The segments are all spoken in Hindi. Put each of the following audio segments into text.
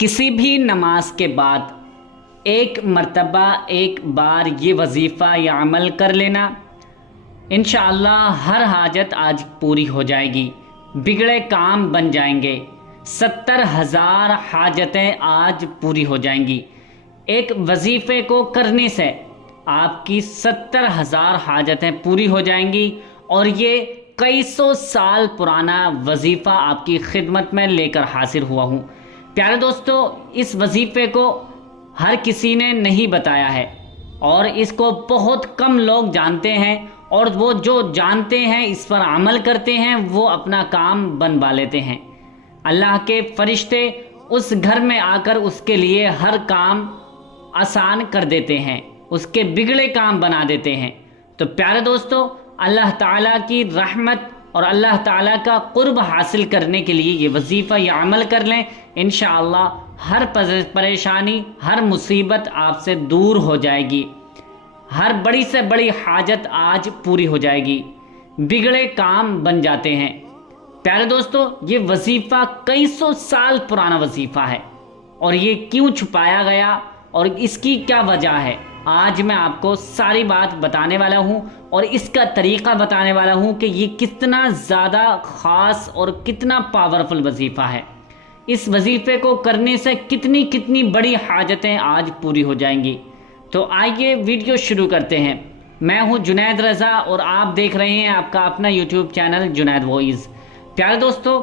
किसी भी नमाज के बाद एक मर्तबा एक बार ये वजीफ़ा या अमल कर लेना, इंशाअल्लाह हर हाजत आज पूरी हो जाएगी, बिगड़े काम बन जाएंगे। 70,000 हाजतें आज पूरी हो जाएंगी। एक वजीफ़े को करने से आपकी 70,000 हाजतें पूरी हो जाएंगी और ये कई सौ साल पुराना वजीफ़ा आपकी खिदमत में लेकर हाजिर हुआ हूँ। प्यारे दोस्तों, इस वजीफ़े को हर किसी ने नहीं बताया है और इसको बहुत कम लोग जानते हैं, और वो जो जानते हैं इस पर अमल करते हैं वो अपना काम बनवा लेते हैं। अल्लाह के फरिश्ते उस घर में आकर उसके लिए हर काम आसान कर देते हैं, उसके बिगड़े काम बना देते हैं। तो प्यारे दोस्तों, अल्लाह ताला की रहमत और अल्लाह ताला का कुर्ब हासिल करने के लिए ये वजीफ़ा या अमल कर लें। इंशाअल्लाह हर परेशानी, हर मुसीबत आपसे दूर हो जाएगी, हर बड़ी से बड़ी हाजत आज पूरी हो जाएगी, बिगड़े काम बन जाते हैं। प्यारे दोस्तों, ये वजीफ़ा कई सौ साल पुराना वजीफ़ा है और ये क्यों छुपाया गया और इसकी क्या वजह है, आज मैं आपको सारी बात बताने वाला हूँ और इसका तरीक़ा बताने वाला हूँ कि ये कितना ज़्यादा ख़ास और कितना पावरफुल वजीफ़ा है। इस वजीफ़े को करने से कितनी कितनी बड़ी हाजतें आज पूरी हो जाएंगी। तो आइए वीडियो शुरू करते हैं। मैं हूं जुनैद रज़ा और आप देख रहे हैं आपका अपना यूट्यूब चैनल जुनैद वॉइस। प्यारे दोस्तों,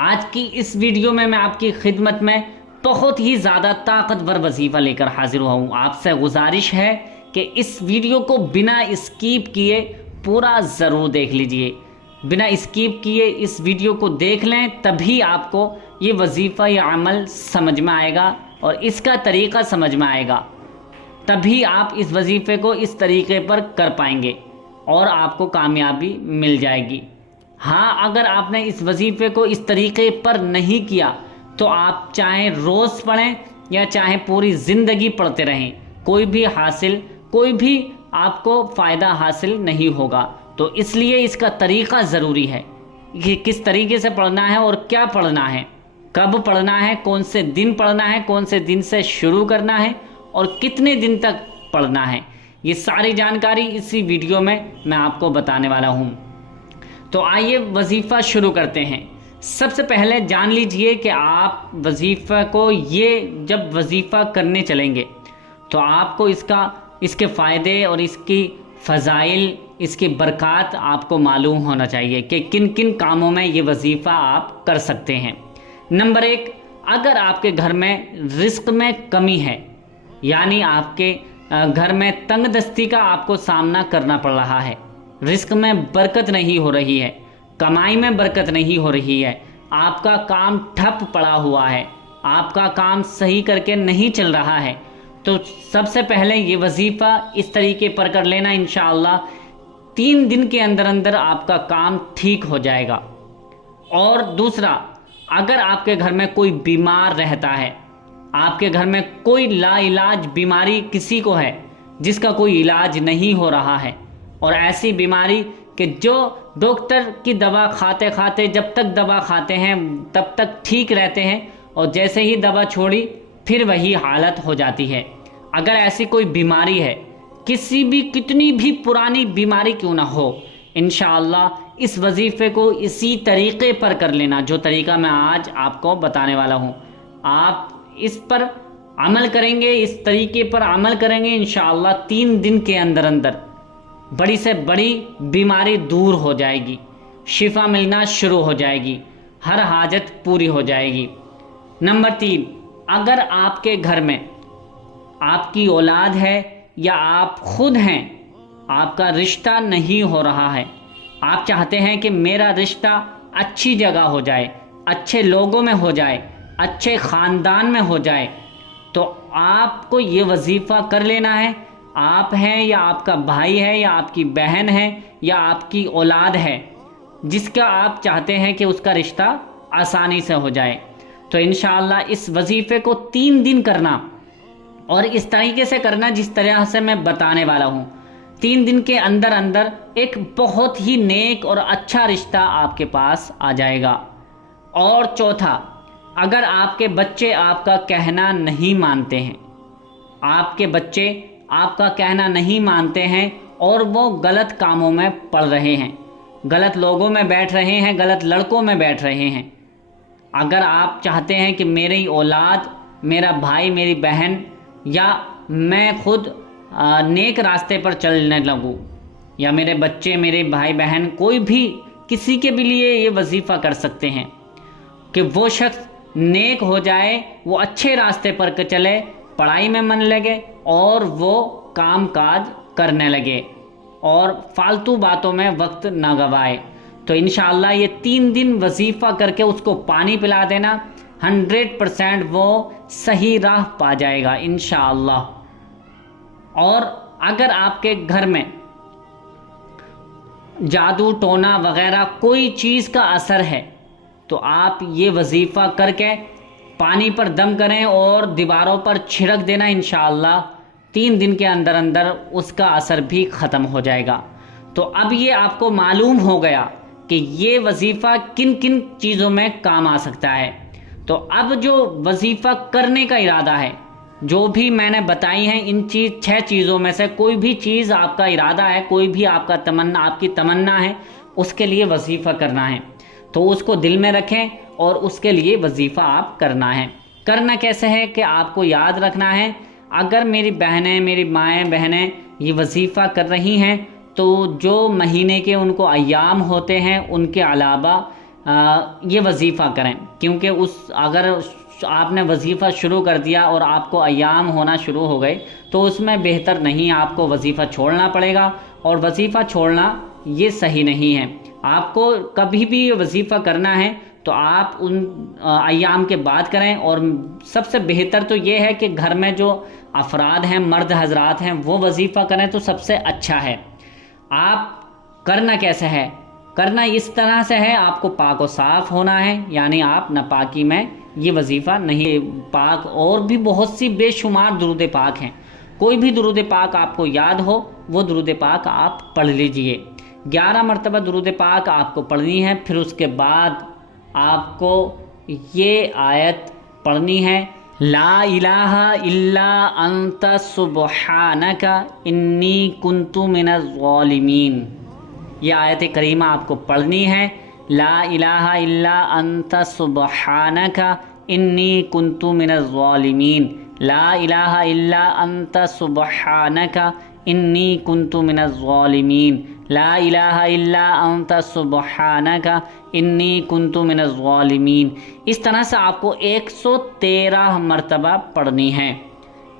आज की इस वीडियो में मैं आपकी खिदमत में बहुत ही ज़्यादा ताकतवर वजीफ़ा लेकर हाजिर हुआ हूँ। आपसे गुजारिश है कि इस वीडियो को बिना स्किप किए पूरा ज़रूर देख लीजिए। बिना स्किप किए इस वीडियो को देख लें, तभी आपको ये वजीफ़ा या अमल समझ में आएगा और इसका तरीक़ा समझ में आएगा। तभी आप इस वजीफ़े को इस तरीक़े पर कर पाएंगे और आपको कामयाबी मिल जाएगी। हाँ, अगर आपने इस वजीफ़े को इस तरीक़े पर नहीं किया तो आप चाहे रोज़ पढ़ें या चाहे पूरी ज़िंदगी पढ़ते रहें, कोई भी आपको फ़ायदा हासिल नहीं होगा। तो इसलिए इसका तरीक़ा ज़रूरी है कि किस तरीके से पढ़ना है और क्या पढ़ना है, कब पढ़ना है, कौन से दिन पढ़ना है, कौन से दिन से शुरू करना है और कितने दिन तक पढ़ना है। ये सारी जानकारी इसी वीडियो में मैं आपको बताने वाला हूँ। तो आइए वजीफ़ा शुरू करते हैं। सबसे पहले जान लीजिए कि आप वजीफ़ा को जब वजीफ़ा करने चलेंगे तो आपको इसके फ़ायदे और इसकी फ़ज़ाइल, इसकी बरक़ात आपको मालूम होना चाहिए कि किन किन कामों में ये वजीफ़ा आप कर सकते हैं। नंबर 1, अगर आपके घर में रिस्क में कमी है, यानी आपके घर में तंगदस्ती का आपको सामना करना पड़ रहा है, रिस्क में बरकत नहीं हो रही है, कमाई में बरकत नहीं हो रही है, आपका काम ठप पड़ा हुआ है, आपका काम सही करके नहीं चल रहा है, तो सबसे पहले ये वजीफ़ा इस तरीके पर कर लेना। इंशाअल्लाह 3 दिन के अंदर अंदर आपका काम ठीक हो जाएगा। और दूसरा, अगर आपके घर में कोई बीमार रहता है, आपके घर में कोई लाइलाज बीमारी किसी को है जिसका कोई इलाज नहीं हो रहा है, और ऐसी बीमारी कि जो डॉक्टर की दवा खाते खाते जब तक दवा खाते हैं तब तक ठीक रहते हैं और जैसे ही दवा छोड़ी फिर वही हालत हो जाती है। अगर ऐसी कोई बीमारी है, कितनी भी पुरानी बीमारी क्यों ना हो, इंशाअल्लाह इस वजीफ़े को इसी तरीक़े पर कर लेना, जो तरीक़ा मैं आज आपको बताने वाला हूँ। आप इस पर अमल करेंगे, इस तरीके पर अमल करेंगे, इंशाअल्लाह 3 दिन के अंदर अंदर बड़ी से बड़ी बीमारी दूर हो जाएगी, शिफा मिलना शुरू हो जाएगी, हर हाजत पूरी हो जाएगी। नंबर 3, अगर आपके घर में आपकी औलाद है या आप खुद हैं, आपका रिश्ता नहीं हो रहा है, आप चाहते हैं कि मेरा रिश्ता अच्छी जगह हो जाए, अच्छे लोगों में हो जाए, अच्छे ख़ानदान में हो जाए, तो आपको ये वजीफ़ा कर लेना है। आप हैं या आपका भाई है या आपकी बहन है या आपकी औलाद है जिसका आप चाहते हैं कि उसका रिश्ता आसानी से हो जाए, तो इंशाअल्लाह इस वजीफ़े को 3 दिन करना और इस तरीके से करना जिस तरह से मैं बताने वाला हूँ। 3 दिन के अंदर अंदर एक बहुत ही नेक और अच्छा रिश्ता आपके पास आ जाएगा। और चौथा, अगर आपके बच्चे आपका कहना नहीं मानते हैं, आपके बच्चे आपका कहना नहीं मानते हैं और वो गलत कामों में पड़ रहे हैं, गलत लोगों में बैठ रहे हैं, गलत लड़कों में बैठ रहे हैं, अगर आप चाहते हैं कि मेरी औलाद, मेरा भाई, मेरी बहन या मैं खुद नेक रास्ते पर चलने लगूं, या मेरे बच्चे, मेरे भाई बहन, कोई भी किसी के भी लिए ये वजीफ़ा कर सकते हैं कि वो शख्स नेक हो जाए, वो अच्छे रास्ते पर चले, पढ़ाई में मन लगे और वो काम काज करने लगे और फालतू बातों में वक्त ना गवाए। तो इंशाअल्लाह ये 3 दिन वजीफ़ा करके उसको पानी पिला देना, 100% वो सही राह पा जाएगा इंशाअल्लाह। और अगर आपके घर में जादू टोना वगैरह कोई चीज़ का असर है तो आप ये वजीफ़ा करके पानी पर दम करें और दीवारों पर छिड़क देना, इंशाअल्लाह 3 दिन के अंदर अंदर उसका असर भी ख़त्म हो जाएगा। तो अब ये आपको मालूम हो गया कि ये वजीफ़ा किन किन चीज़ों में काम आ सकता है। तो अब जो वजीफ़ा करने का इरादा है, जो भी मैंने बताई हैं इन 6 चीज़ों में से कोई भी चीज़ आपका इरादा है, कोई भी आपका आपकी तमन्ना है, उसके लिए वजीफ़ा करना है, तो उसको दिल में रखें और उसके लिए वजीफ़ा आप करना है। करना कैसे है कि आपको याद रखना है, अगर मेरी बहनें, मेरी माएँ बहनें ये वजीफ़ा कर रही हैं तो जो महीने के उनको अय्याम होते हैं उनके अलावा ये वजीफ़ा करें, क्योंकि अगर आपने वजीफ़ा शुरू कर दिया और आपको अय्याम होना शुरू हो गए तो उसमें बेहतर नहीं, आपको वजीफ़ा छोड़ना पड़ेगा और वजीफ़ा छोड़ना ये सही नहीं है। आपको कभी भी वजीफ़ा करना है तो आप उन अय्याम के बाद करें, और सबसे बेहतर तो ये है कि घर में जो अफराद हैं, मर्द हजरात हैं, वो वजीफ़ा करें तो सबसे अच्छा है। आप करना कैसे है, करना इस तरह से है, आपको पाक व साफ़ होना है, यानी आप नापाकी में ये वजीफ़ा नहीं, पाक और भी बहुत सी बेशुमार दुरूद पाक हैं, कोई भी दुरूद पाक आपको याद हो वो दुरूद पाक आप पढ़ लीजिए। 11 मरतबा दुरूद पाक आपको पढ़नी है। फिर उसके बाद आपको ये आयत पढ़नी है, ला इलाहा इल्ला अंता सुब्हानका इन्नी कुन्तु मिनज़ ज़ालिमीन। ये आयत करीमा आपको पढ़नी है, ला इलाहा इल्ला अंता सुब्हानका इन्नी कुन्तु मिनज़ ज़ालिमीन, ला इलाहा इल्ला अंता सुब्हानका इन्नी कुन्तु मिनज़ ज़ालिमीन, ला इलाहा इल्ला अंता सुब्हानका इन्नी कुन्तु मिनज़ ज़ालिमीन। इस तरह से आपको 113 मरतबा पढ़नी है,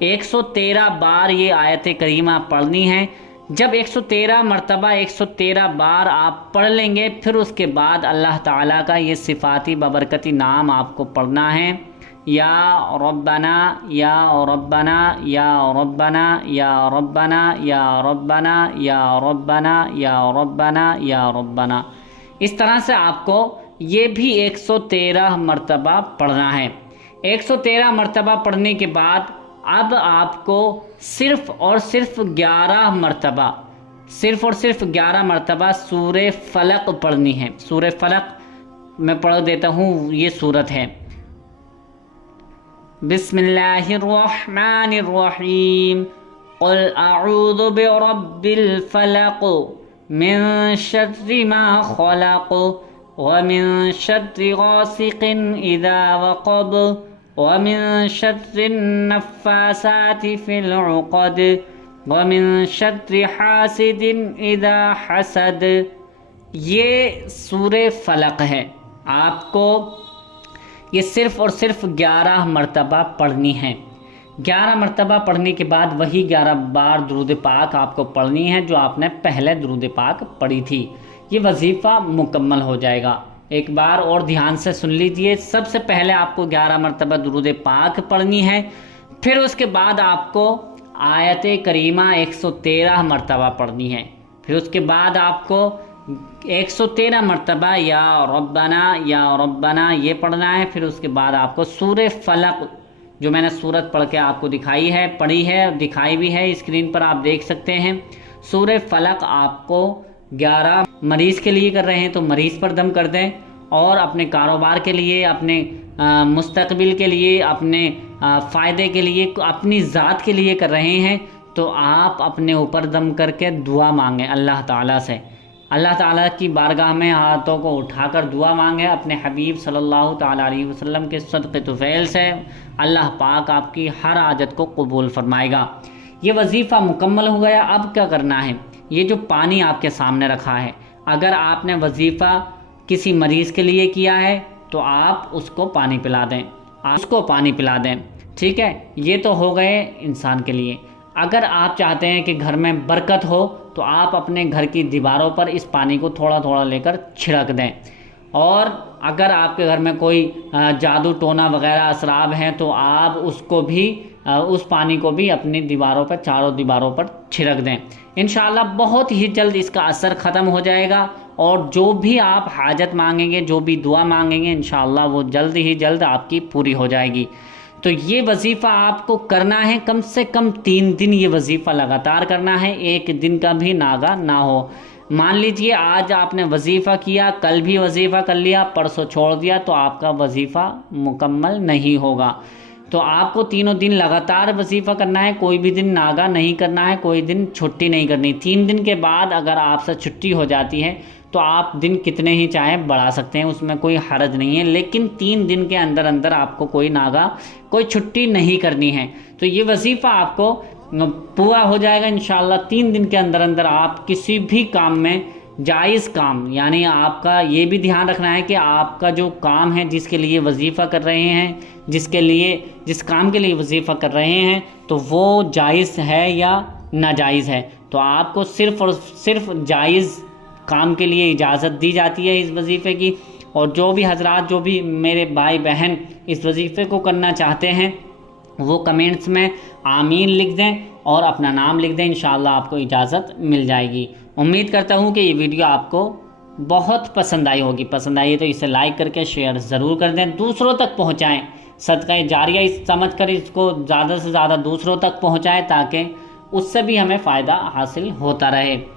113 बार ये आयत करीमा पढ़नी है। जब 113 मरतबा 113 बार आप पढ़ लेंगे, फिर उसके बाद अल्लाह ताला का ये सिफ़ाती बबरकती नाम आपको पढ़ना है, या रब्बना या रब्बना या रब्बना या रब्बना या रब्बना या रब्बना या रब्बना या रब्बना। इस तरह से आपको ये भी 113 मरतबा पढ़ना है। 113 मरतबा पढ़ने के बाद अब आपको सिर्फ़ और सिर्फ 11 मरतबा, सिर्फ़ और सिर्फ 11 मरतबा सूरे फलक पढ़नी है। सूरे फलक मैं पढ़ देता हूँ, ये सूरत है, बिस्मिल्लाहिर्रहमानिर्रहीम, क़ुल अऊज़ु बिरब्बिल फ़लक़ मिन शर्रि मा ख़लक़ व मिन शर्रि गासिक़िन इज़ा वक़ब व मिन शर्रि नफ़्फ़ासाति फ़िल उक़द व मिन शर्रि हासिदिन इज़ा हसद। ये सूरे फलक है, आपको ये सिर्फ़ और सिर्फ 11 मरतबा पढ़नी है। 11 मरतबा पढ़ने के बाद वही 11 बार दुरूद पाक आपको पढ़नी है जो आपने पहले दुरूद पाक पढ़ी थी। ये वजीफ़ा मुकम्मल हो जाएगा। एक बार और ध्यान से सुन लीजिए, सबसे पहले आपको 11 मरतबा दुरूद पाक पढ़नी है, फिर उसके बाद आपको आयत करीमा 113 मरतबा पढ़नी है, फिर उसके बाद आपको 113 मरतबा या रब्बना ये पढ़ना है। फिर उसके बाद आपको सूरे फलक, जो मैंने सूरत पढ़ के आपको दिखाई है, पढ़ी है, दिखाई भी है, स्क्रीन पर आप देख सकते हैं। सूरे फलक आपको 11 मरीज़ के लिए कर रहे हैं तो मरीज़ पर दम कर दें, और अपने कारोबार के लिए, अपने मुस्तकबिल के लिए, अपने फ़ायदे के लिए, अपनी ज़ात के लिए कर रहे हैं, तो आप अपने ऊपर दम करके दुआ मांगें अल्लाह ताला से। अल्लाह ताला की बारगाह में हाथों को उठाकर दुआ मांगे अपने हबीब सल्लल्लाहु ताला अलैहि वसल्लम के सदक़े तुफ़ैल से। अल्लाह पाक आपकी हर हाजत को कबूल फरमाएगा। ये वजीफ़ा मुकम्मल हो गया। अब क्या करना है, ये जो पानी आपके सामने रखा है, अगर आपने वजीफ़ा किसी मरीज़ के लिए किया है तो आप उसको पानी पिला दें, उसको पानी पिला दें, ठीक है। ये तो हो गए इंसान के लिए। अगर आप चाहते हैं कि घर में बरकत हो तो आप अपने घर की दीवारों पर इस पानी को थोड़ा थोड़ा लेकर छिड़क दें। और अगर आपके घर में कोई जादू टोना वगैरह असराब हैं तो आप उसको भी उस पानी को भी अपनी दीवारों पर, चारों दीवारों पर छिड़क दें। इंशाअल्लाह बहुत ही जल्द इसका असर ख़त्म हो जाएगा और जो भी आप हाजत मांगेंगे, जो भी दुआ मांगेंगे, इंशाअल्लाह वो जल्द ही जल्द आपकी पूरी हो जाएगी। तो ये वजीफ़ा आपको करना है, कम से कम 3 दिन ये वजीफ़ा लगातार करना है, एक दिन का भी नागा ना हो। मान लीजिए आज आपने वजीफ़ा किया, कल भी वजीफ़ा कर लिया, परसों छोड़ दिया, तो आपका वजीफ़ा मुकम्मल नहीं होगा। तो आपको तीनों दिन लगातार वजीफ़ा करना है, कोई भी दिन नागा नहीं करना है, कोई दिन छुट्टी नहीं करनी। 3 दिन के बाद अगर आपसे छुट्टी हो जाती है तो आप दिन कितने ही चाहें बढ़ा सकते हैं, उसमें कोई हर्ज नहीं है, लेकिन 3 दिन के अंदर अंदर आपको कोई नागा, कोई छुट्टी नहीं करनी है। तो ये वजीफ़ा आपको पूरा हो जाएगा इंशाअल्लाह। 3 दिन के अंदर अंदर आप किसी भी काम में, जायज़ काम, यानी आपका ये भी ध्यान रखना है कि आपका जो काम है, जिसके लिए वजीफ़ा कर रहे हैं, जिस काम के लिए वजीफ़ा कर रहे हैं, तो वो जायज़ है या नाजायज़ है। तो आपको सिर्फ़ और सिर्फ जायज़ काम के लिए इजाज़त दी जाती है इस वजीफ़े की। और जो भी हजरात, जो भी मेरे भाई बहन इस वजीफ़े को करना चाहते हैं, वो कमेंट्स में आमीन लिख दें और अपना नाम लिख दें, इंशाअल्लाह आपको इजाज़त मिल जाएगी। उम्मीद करता हूँ कि ये वीडियो आपको बहुत पसंद आई होगी। पसंद आई है तो इसे लाइक करके शेयर ज़रूर कर दें, दूसरों तक पहुँचाएँ। सदक़े जारिया समझ कर इसको ज़्यादा से ज़्यादा दूसरों तक पहुँचाएँ, ताकि उससे भी हमें फ़ायदा हासिल होता रहे।